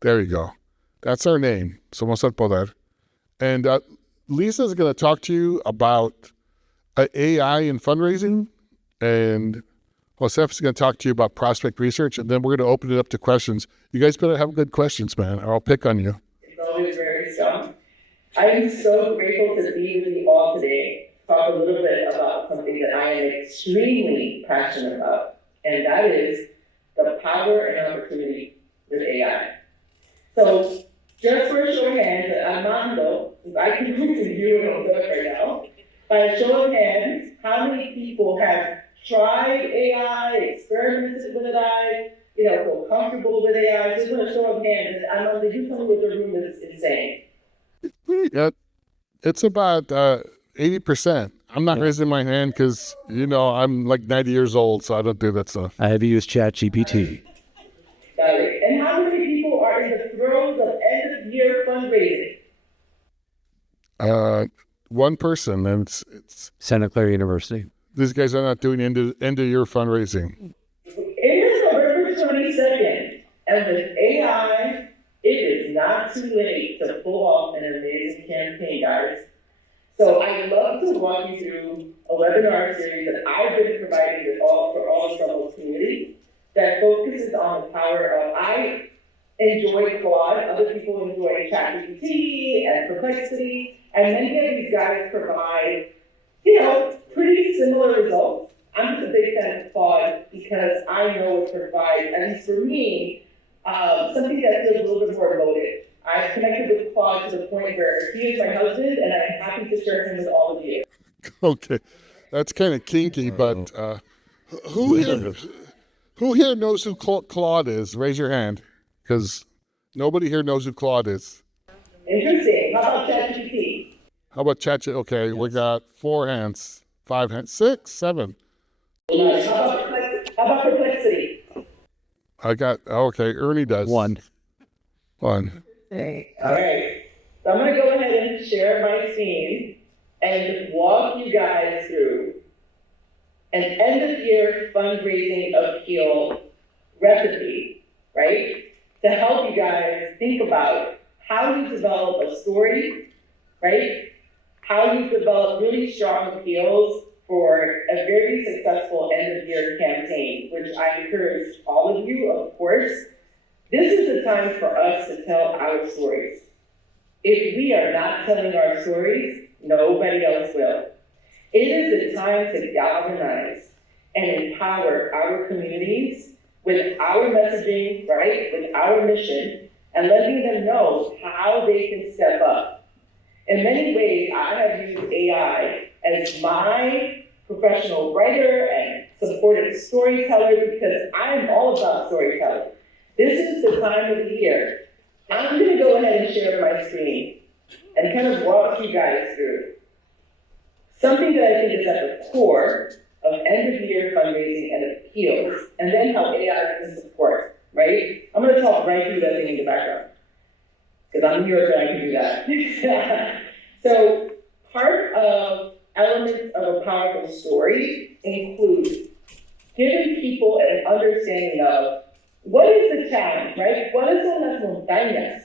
There you go. That's our name, Somos El Poder. And Lisa's going to talk to you about AI and fundraising, and Josef's going to talk to you about prospect research, and then we're going to open it up to questions. You guys better have good questions, man, or I'll pick on you. It's always very strong. I am so grateful to be with you all today, talk a little bit about something that I am extremely passionate about, and that is the power and opportunity with AI. So, just for a show of hands, Armando, since I can look at you and Josef right now, by a show of hands, how many people have tried AI, experimented with AI, feel comfortable with AI? Just want a show of hands. And Armando, did you tell me what the room is insane? It's about 80%. I'm not raising my hand because, I'm like 90 years old, so I don't do that stuff. I have used ChatGPT. Got it. And how many people are in the throes of end-of-year fundraising? One person, and it's Santa Clara University. These guys are not doing end-of-year fundraising. It is November 22nd, and with AI, it is not too late to pull off an amazing campaign, guys. So I'd love to walk you through a webinar series that I've been providing for all of Somos community that focuses on the power of, I enjoy Claude, other people enjoy ChatGPT and Perplexity, and many of these guys provide, pretty similar results. I'm just a big fan of Claude because I know it provides, at least for me, something that feels a little bit more emotive. I've connected with Claude to the point where he is my husband, and I'm happy to share him with all of you. Okay, that's kind of kinky, but who here knows who Claude is? Raise your hand, because nobody here knows who Claude is. Interesting. How about ChatGPT? How about ChatGPT? Okay, we got 4 hands, 5 hands, 6, 7. Nice. How about Perplexity? Okay, Ernie does. 1. Hey. All right. So I'm going to go ahead and share my screen and walk you guys through an end-of-year fundraising appeal recipe, right? To help you guys think about how you develop a story, right? How you develop really strong appeals for a very successful end-of-year campaign, which I encourage all of you, of course. This is the time for us to tell our stories. If we are not telling our stories, nobody else will. It is the time to galvanize and empower our communities with our messaging, right, with our mission, and letting them know how they can step up. In many ways, I have used AI as my professional writer and supportive storyteller because I'm all about storytelling. This is the time of the year. I'm going to go ahead and share my screen and kind of walk you guys through something that I think is at the core of end-of-year fundraising and appeals, and then how AI can support, right? I'm going to talk right through that thing in the background, because I'm here so I can do that. So part of elements of a powerful story include giving people an understanding of what is the challenge, right? ¿Cuáles son las montañas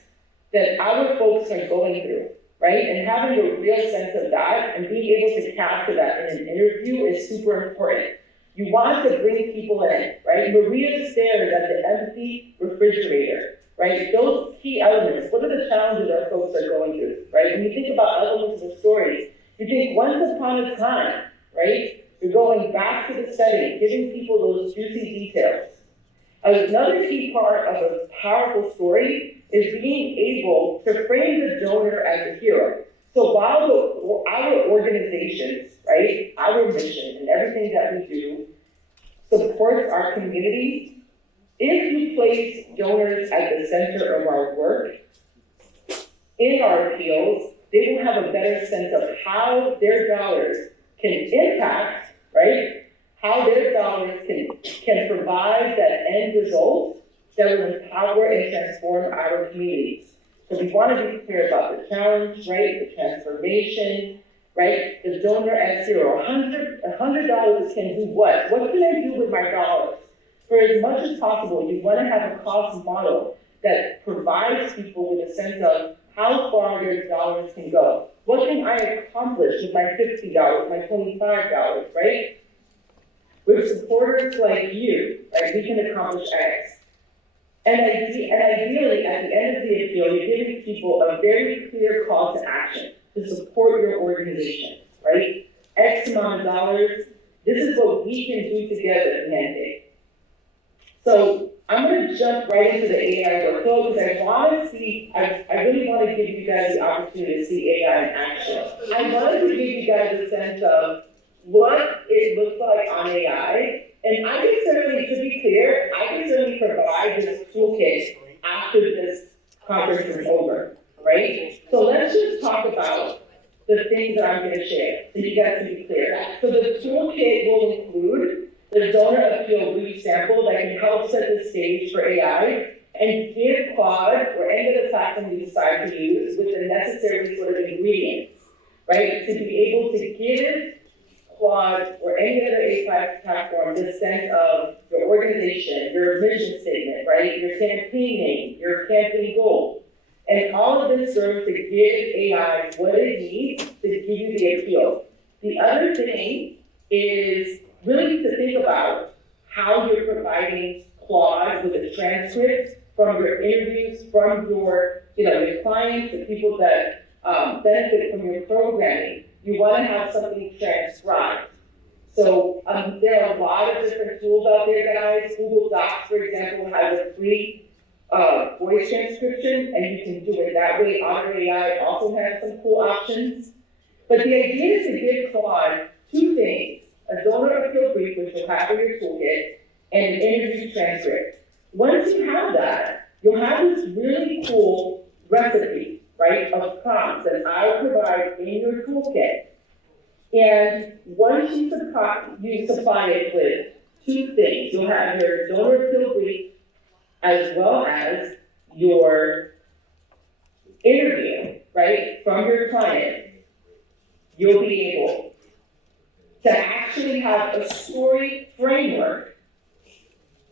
that our folks are going through, right? And having a real sense of that and being able to capture that in an interview is super important. You want to bring people in, right? Maria stares at the empty refrigerator, right? Those key elements, what are the challenges our folks are going through, right? When you think about elements of the story, you think once upon a time, right? You're going back to the setting, giving people those juicy details. Another key part of a powerful story is being able to frame the donor as a hero. So while our organizations, right, our mission and everything that we do supports our community, if we place donors at the center of our work, in our appeals, they will have a better sense of how their dollars can impact, right? How their dollars can provide that end result that will empower and transform our communities. So we want to be clear about the challenge, right? The transformation, right? The donor as hero. $100 can do what? What can I do with my dollars? For as much as possible, you want to have a cost model that provides people with a sense of how far their dollars can go. What can I accomplish with my $50, my $25, right? With supporters like you, right, we can accomplish X. And ideally, at the end of the appeal, you're giving people a very clear call to action to support your organization, right? X amount of dollars, this is what we can do together mandate. So I'm going to jump right into the AI workflow because I really want to give you guys the opportunity to see AI in action. I wanted to give you guys a sense of what it looks like on AI. And I can certainly, to be clear, I can certainly provide this toolkit after this conference is over, right? So let's just talk about the things that I'm going to share so you guys can be clear. So the toolkit will include the donor appeal brief sample that can help set the stage for AI and give Claude or any of the platform you decide to use with the necessary sort of ingredients, right? To be able to give Claude or any other AI platform the sense of your organization, your mission statement, right? Your campaign name, your campaign goal. And all of this serves to give AI what it needs to give you the appeal. The other thing is really to think about how you're providing Claude with a transcript from your interviews, from your clients, the people that benefit from your programming. You want to have something transcribed. So there are a lot of different tools out there, guys. Google Docs, for example, has a free voice transcription, and you can do it that way. Otter AI also has some cool options. But the idea is to give Claude two things: a donor appeal brief, which you'll have in your toolkit, and an interview transcript. Once you have that, you'll have this really cool recipe, right, of prompts that I'll provide in your toolkit. And once you supply it with two things, you'll have your donor appeal brief as well as your interview, right, from your client. You'll be able to actually have a story framework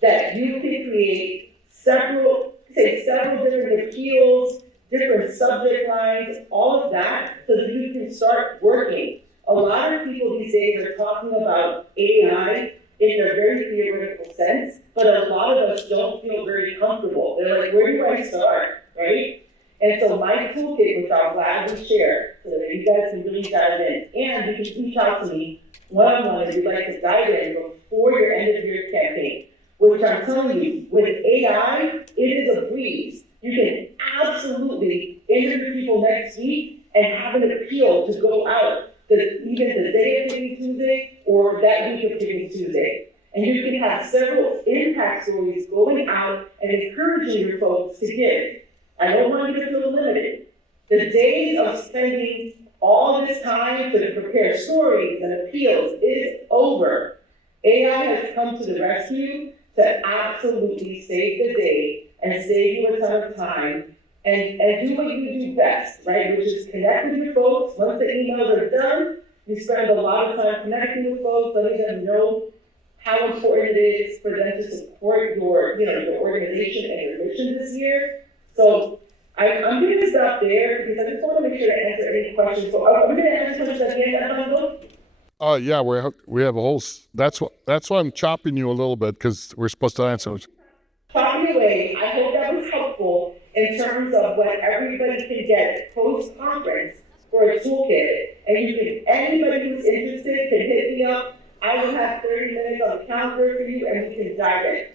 that you can create several different appeals, different subject lines, all of that, so that you can start working. A lot of people these days are talking about AI in a very theoretical sense, but a lot of us don't feel very comfortable. They're like, where do I start, right? And so my toolkit, which I'll gladly share, so that you guys can really dive in, and you can reach out to me one-on-one if you'd like to dive in before your end of year campaign, which I'm telling you, with AI, it is a breeze. You can absolutely interview people next week and have an appeal to go out even the day of Giving Tuesday or that week of Giving Tuesday. And you can have several impact stories going out and encouraging your folks to give. I don't want you to feel limited. The days of spending all this time to prepare stories and appeals is over. AI has come to the rescue to absolutely save the day and save you a ton of time and do what you do best, right? Which is connect with your folks. Once the emails are done, you spend a lot of time connecting with folks, letting them know how important it is for them to support your organization and your mission this year. So I'm going to stop there because I just want to make sure to answer any questions. So are we going to answer questions at the end, Armando? Yeah, we have a whole. That's why I'm chopping you a little bit, because we're supposed to answer. Chop me away. I hope that was helpful in terms of what everybody can get post-conference for a toolkit. And anybody who's interested can hit me up. I will have 30 minutes on the calendar for you, and we can dive in.